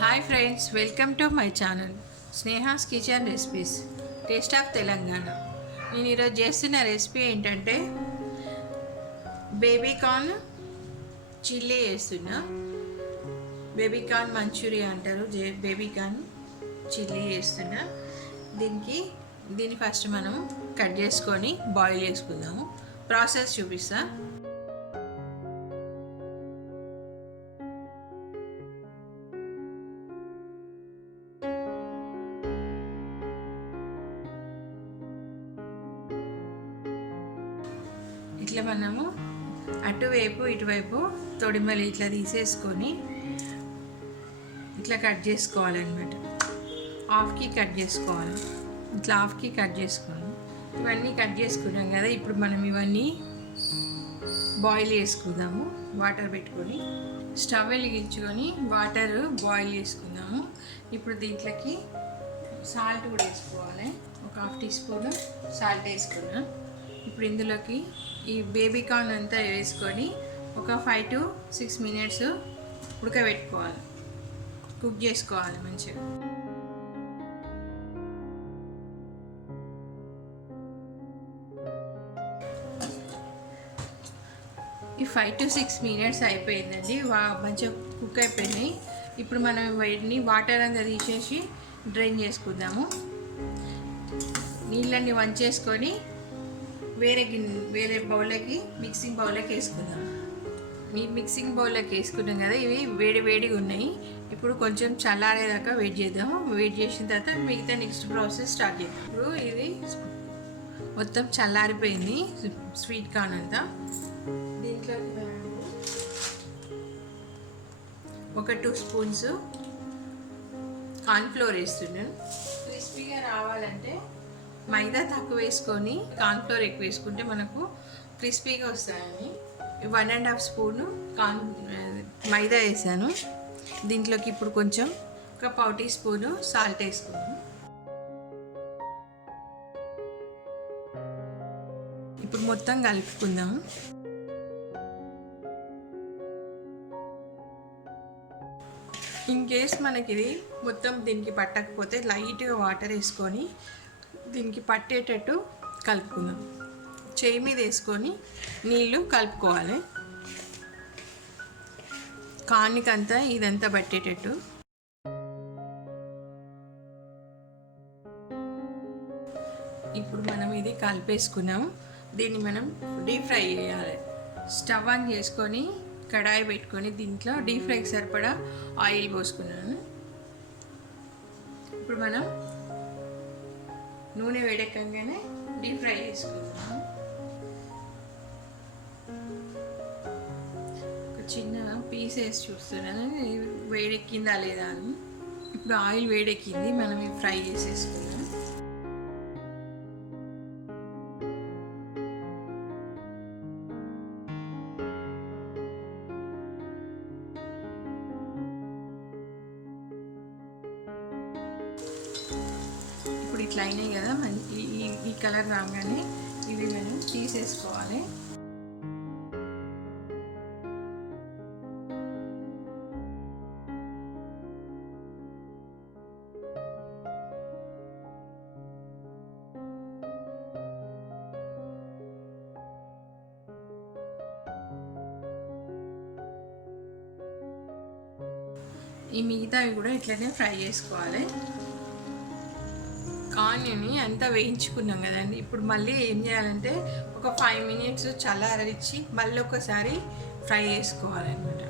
Hi friends, welcome to my channel Sneha's kitchen recipes taste of Telangana. నేను ఈరోజు చేస్తున్న recipe ఏంటంటే బేబీకార్న్ చిల్లీ చేస్తున్నా. బేబీకార్న్ మంచూరియా అంటారు, బేబీకార్న్ చిల్లీ చేస్తున్నా. దీన్ని ఫస్ట్ మనం కట్ చేసుకొని బాయిల్ చేసుకుందాము. ప్రాసెస్ చూపిస్తా. ఇట్లా మనము అటువైపు ఇటువైపు తొడిమలు ఇట్లా తీసేసుకొని ఇట్లా కట్ చేసుకోవాలన్నమాట. హాఫ్కి కట్ చేసుకోవాలి. ఇట్లా హాఫ్కి కట్ చేసుకోవాలి. ఇవన్నీ కట్ చేసుకున్నాం కదా, ఇప్పుడు మనం ఇవన్నీ బాయిల్ చేసుకుందాము. వాటర్ పెట్టుకొని స్టవ్ వెలిగించుకొని వాటర్ బాయిల్ చేసుకుందాము. ఇప్పుడు దీంట్లోకి సాల్ట్ కూడా వేసుకోవాలి. ఒక హాఫ్ టీ స్పూన్ సాల్ట్ వేసుకున్నాం. ఇప్పుడు ఇందులోకి ఈ బేబీకార్న్ అంతా వేసుకొని ఒక 5 to 6 minutes ఉడకబెట్టుకోవాలి, కుక్ చేసుకోవాలి మంచిగా. ఈ 5 to 6 minutes అయిపోయిందండి, మంచిగా కుక్ అయిపోయినాయి. ఇప్పుడు మనం వీటిని వాటర్ అంతా తీసేసి డ్రైన్ చేసుకుందాము. నీళ్ళన్నీ వంచేసుకొని వేరే బౌల్లోకి మిక్సింగ్ బౌల్లోకి వేసుకుందాం. మిక్సింగ్ బౌల్లోకి వేసుకున్నాం కదా, ఇవి వేడిగా ఉన్నాయి. ఇప్పుడు కొంచెం చల్లారేదాకా వెయిట్ చేద్దాము. వెయిట్ చేసిన తర్వాత మిగతా నెక్స్ట్ ప్రాసెస్ స్టార్ట్ చేద్దాం. ఇప్పుడు ఇది మొత్తం చల్లారిపోయింది స్వీట్ కార్న్ అంతా. దీంట్లో ఒక 2 స్పూన్స్ కార్న్ఫ్లోర్ వేస్తున్నాను. క్రిస్పీగా రావాలంటే మైదా తక్కువ వేసుకొని కార్న్ఫ్లోర్ ఎక్కువ వేసుకుంటే మనకు క్రిస్పీగా వస్తాయని 1.5 స్పూను మైదా వేసాను. దీంట్లోకి ఇప్పుడు కొంచెం ఒక 1/4 టీ స్పూను సాల్ట్ వేసుకున్నాను. ఇప్పుడు మొత్తం కలుపుకుందాము. ఇన్ కేస్ మనకి ఇది మొత్తం దీనికి పట్టకపోతే లైట్గా వాటర్ వేసుకొని దీనికి పట్టేటట్టు కలుపుకుందాం. చేయి మీద వేసుకొని నీళ్ళు కలుపుకోవాలి, కానికంతా ఇదంతా పట్టేటట్టు. ఇప్పుడు మనం ఇది కలిపేసుకున్నాం. దీన్ని మనం డీప్ ఫ్రై చేయాలి. స్టవ్ ఆన్ చేసుకొని కడాయి పెట్టుకొని దీంట్లో డీప్ ఫ్రైకి సరిపడా ఆయిల్ పోసుకున్నాను. ఇప్పుడు మనం నూనె వేడెక్కగానే డీప్ ఫ్రై చేసుకుందాం. ఒక చిన్న పీస్ వేసి చూస్తున్నాను వేడెక్కిందా లేదా అని. ఇప్పుడు ఆయిల్ వేడెక్కింది, మనం ఇవి ఫ్రై చేసేసుకుందాం. ఇప్పుడు ఇట్లా అయినాయి కదా, ఈ కలర్ రాగానే ఇవి మనం తీసేసుకోవాలి. ఈ మిగతావి కూడా ఇట్లనే ఫ్రై చేసుకోవాలి. కార్న్ని అంతా వేయించుకున్నాం కదండి, ఇప్పుడు మళ్ళీ ఏం చేయాలంటే ఒక 5 minutes చల్లారనిచ్చి మళ్ళీ ఒకసారి ఫ్రై చేసుకోవాలన్నమాట.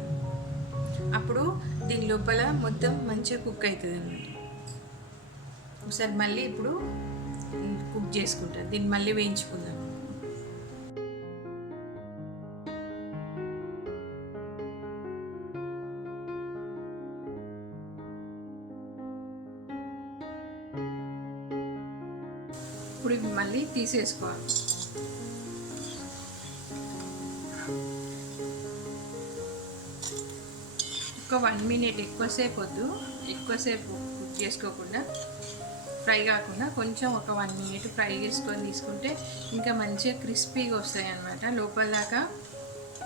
అప్పుడు దీని లోపల మొత్తం మంచిగా కుక్ అవుతుంది అన్నమాట. ఒకసారి మళ్ళీ ఇప్పుడు కుక్ చేసుకుంటాను, దీన్ని మళ్ళీ వేయించుకుందాం. ఇప్పుడు ఇవి మళ్ళీ తీసేసుకోవాలి. ఒక 1 minute ఎక్కువసేపు వద్దు, ఎక్కువసేపు కుక్ చేసుకోకుండా ఫ్రై కాకుండా కొంచెం ఒక 1 minute ఫ్రై చేసుకొని తీసుకుంటే ఇంకా మంచిగా క్రిస్పీగా వస్తాయి అన్నమాట. లోపల దాకా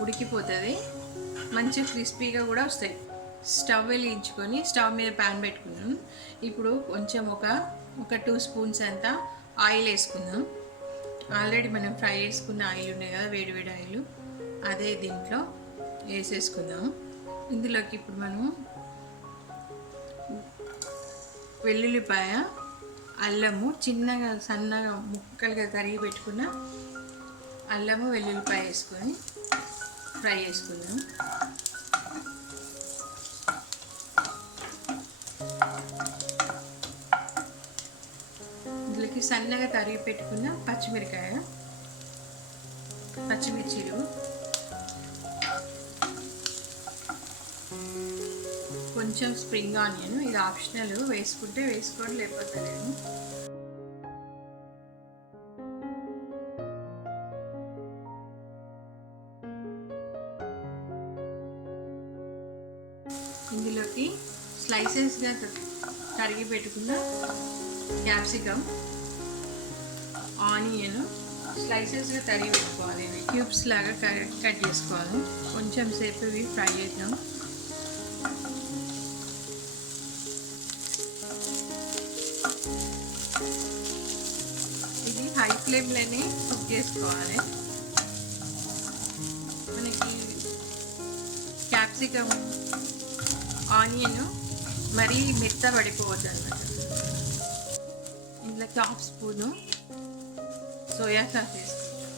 ఉడికిపోతుంది, మంచిగా క్రిస్పీగా కూడా వస్తాయి. స్టవ్ వెలిగించుకొని స్టవ్ మీద ప్యాన్ పెట్టుకున్నాం. ఇప్పుడు కొంచెం ఒక 2 స్పూన్స్ అంతా ఆయిల్ వేసుకుందాం. ఆల్రెడీ మనం ఫ్రై చేసుకున్న ఆయిల్ ఉన్నాయి కదా, వేడివేడి ఆయిల్, అదే దీంట్లో వేసేసుకుందాం. ఇందులోకి ఇప్పుడు మనం వెల్లుల్లిపాయ, అల్లము, చిన్నగా సన్నగా ముక్కలుగా తరిగి పెట్టుకున్న అల్లము వెల్లుల్లిపాయ వేసుకొని ఫ్రై చేసుకుందాం. ఇందులోకి సన్నగా తరిగి పెట్టుకున్న పచ్చిమిర్చీలు, కొంచెం స్ప్రింగ్ ఆనియన్, ఇది ఆప్షనల్, వేసుకుంటే వేసుకోండి లేకపోతే లేదు. ఇందులోకి స్లైసెస్గా తరిగి పెట్టుకున్న క్యాప్సికమ్, ఆనియన్ స్లైసెస్గా తరిగి పెట్టుకోవాలి. ఇవి క్యూబ్స్ లాగా కట్ చేసుకోవాలి. కొంచెం సేపు ఇవి ఫ్రై చేద్దాం. ఇది హై ఫ్లేమ్లోనే కుక్ చేసుకోవాలి. మనకి క్యాప్సికమ్, ఆనియన్ మరీ మెత్తబడిపోవద్దు అన్నమాట. ఇందులోకి 1/2 స్పూను సోయా సాస్ వేసుకుంటాం.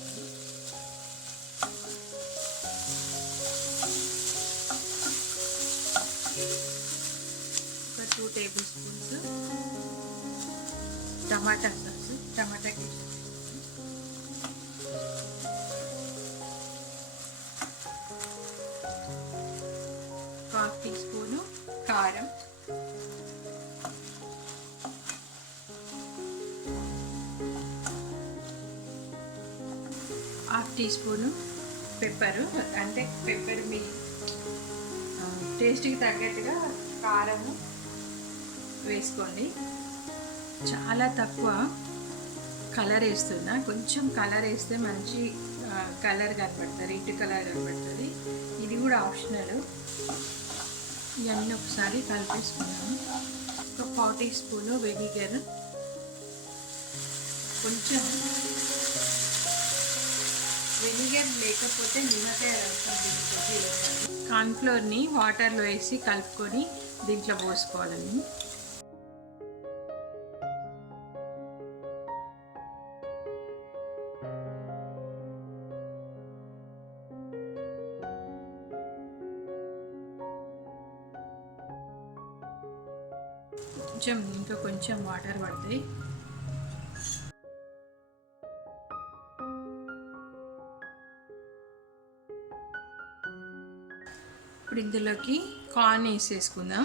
ఒక 2 టేబుల్ స్పూన్స్ టమాటా సాస్, టమాటా కేచప్, 1/2 టీ స్పూను కారం, 1/2 టీ స్పూను పెప్పరు, అంటే పెప్పర్ మీ టేస్ట్కి తగ్గట్టుగా కారము వేసుకోండి. చాలా తక్కువ కలర్ వేస్తున్నా, కొంచెం కలర్ వేస్తే మంచి కలర్ కనబడుతుంది, రెడ్ కలర్ కనబడుతుంది. ఇది కూడా ఆప్షనల్. ఇవన్నీ ఒకసారి కలిపేసుకున్నాము. ఒక 1/4 టీ స్పూను వెనిగర్, కొంచెం వెనిగర్ లేకపోతే నిమ్మకాయ రసం, కార్న్ఫ్లోర్ని వాటర్లో వేసి కలుపుకొని దీంట్లో పోసుకోవాలండి. ఇంకా కొంచెం వాటర్ పడతాయి. ఇప్పుడు ఇందులోకి కార్న్ వేసేసుకుందాం.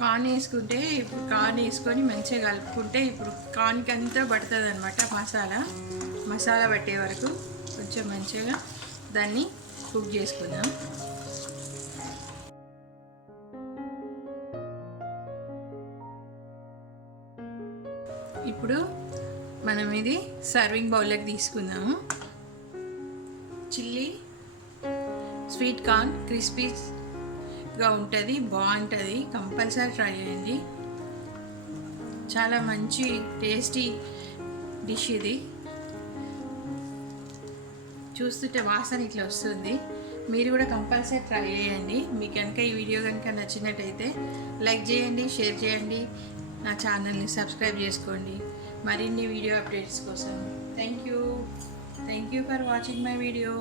కార్న్ వేసుకుంటే, ఇప్పుడు కార్న్ వేసుకొని మంచిగా కలుపుకుంటే ఇప్పుడు కార్న్కి అంతా పడుతుంది అనమాట. మసాలా పట్టే వరకు కొంచెం మంచిగా దాన్ని కుక్ చేసుకుందాం. ఇప్పుడు మనం ఇది సర్వింగ్ బౌల్లోకి తీసుకుందాము. చిల్లీ స్వీట్ కార్న్ క్రిస్పీగా ఉంటుంది, బాగుంటుంది. కంపల్సరీ ట్రై చేయండి. చాలా మంచి టేస్టీ డిష్ ఇది. చూస్తుంటే వాసన ఇట్లా వస్తుంది. మీరు కూడా కంపల్సరీ ట్రై చేయండి. మీకు కనుక ఈ వీడియో కనుక నచ్చినట్టయితే లైక్ చేయండి, షేర్ చేయండి, నా ఛానల్ని సబ్స్క్రైబ్ చేసుకోండి మరిన్ని వీడియో అప్డేట్స్ కోసం. Thank you for watching my video.